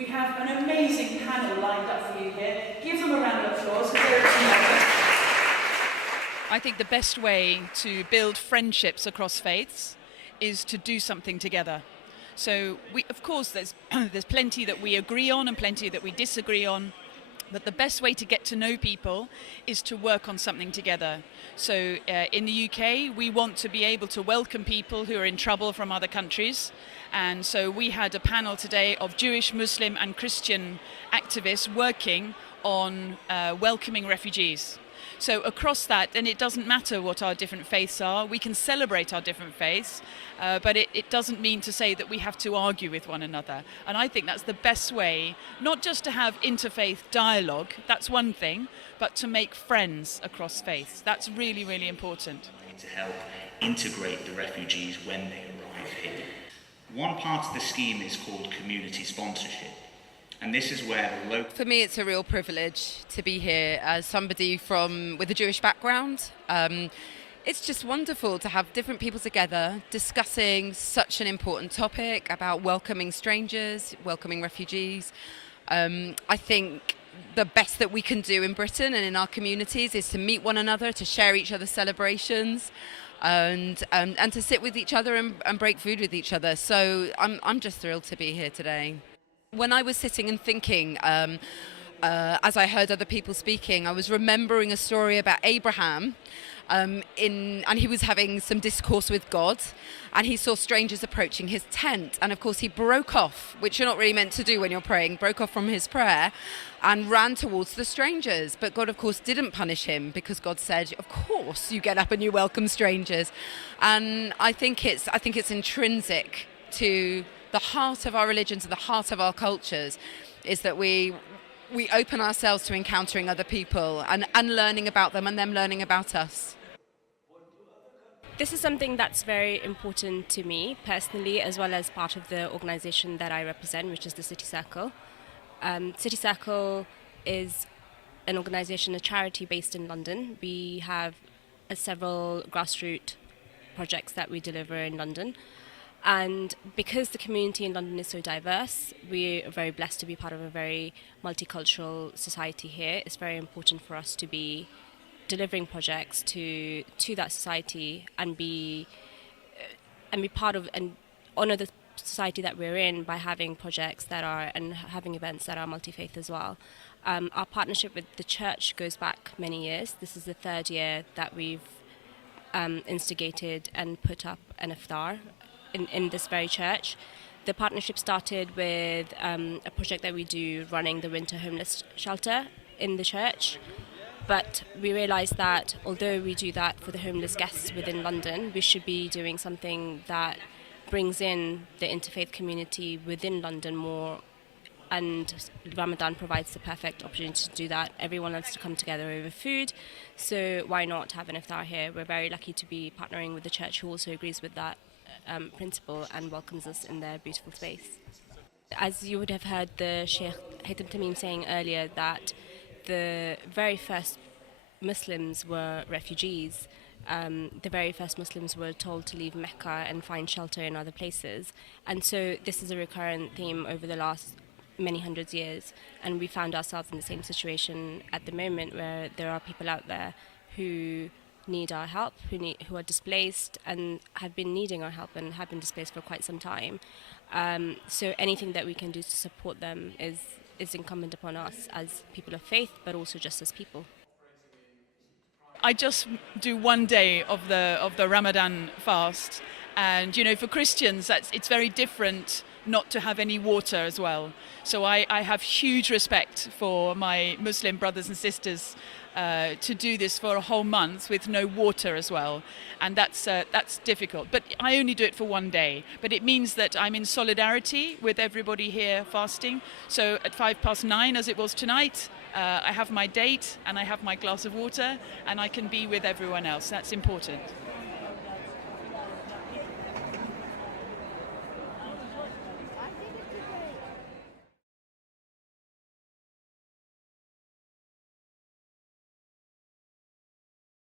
We have an amazing panel lined up for you here. Give them a round of applause because they're tremendous. I think the best way to build friendships across faiths is to do something together. So, of course, there's plenty that we agree on and plenty that we disagree on. But the best way to get to know people is to work on something together. So in the UK, we want to be able to welcome people who are in trouble from other countries. And so we had a panel today of Jewish, Muslim and Christian activists working on welcoming refugees. So across that, and it doesn't matter what our different faiths are, we can celebrate our different faiths, but it doesn't mean to say that we have to argue with one another. And I think that's the best way, not just to have interfaith dialogue, that's one thing, but to make friends across faiths. That's really, really important. To help integrate the refugees when they arrive here. One part of the scheme is called community sponsorship. And this is where the local... For me, it's a real privilege to be here as somebody with a Jewish background. It's just wonderful to have different people together discussing such an important topic about welcoming strangers, welcoming refugees. I think the best that we can do in Britain and in our communities is to meet one another, to share each other's celebrations, and to sit with each other and break food with each other. So I'm just thrilled to be here today. When I was sitting and thinking, as I heard other people speaking, I was remembering a story about Abraham, and he was having some discourse with God, and he saw strangers approaching his tent, and of course he broke off, which you're not really meant to do when you're praying, broke off from his prayer, and ran towards the strangers. But God, of course, didn't punish him, because God said, of course, you get up and you welcome strangers. And I think it's intrinsic to the heart of our religions and the heart of our cultures, is that we open ourselves to encountering other people and learning about them and them learning about us. This is something that's very important to me personally, as well as part of the organisation that I represent, which is the City Circle. City Circle is an organisation, a charity based in London. We have several grassroots projects that we deliver in London. And because the community in London is so diverse, we are very blessed to be part of a very multicultural society here. It's very important for us to be delivering projects to that society and be part of and honour the society that we're in by having projects and having events that are multi-faith as well. Our partnership with the church goes back many years. This is the third year that we've instigated and put up an iftar in this very church. The partnership started with a project that we do running the winter homeless shelter in the church. But we realised that although we do that for the homeless guests within London, we should be doing something that brings in the interfaith community within London more, and Ramadan provides the perfect opportunity to do that. Everyone wants to come together over food, so why not have an iftar here? We're very lucky to be partnering with the church, who also agrees with that principle and welcomes us in their beautiful space. As you would have heard the Sheikh Haytham Tamim saying earlier, that the very first Muslims were refugees. The very first Muslims were told to leave Mecca and find shelter in other places. And so this is a recurrent theme over the last many hundreds of years. And we found ourselves in the same situation at the moment, where there are people out there who need our help, who are displaced and have been needing our help and have been displaced for quite some time. So anything that we can do to support them is incumbent upon us as people of faith, but also just as people. I just do one day of the Ramadan fast, and for Christians it's very different not to have any water as well. So I have huge respect for my Muslim brothers and sisters to do this for a whole month with no water as well, and that's difficult. But I only do it for one day, but it means that I'm in solidarity with everybody here fasting. So at 9:05, as it was tonight, I have my date and I have my glass of water, and I can be with everyone else. That's important.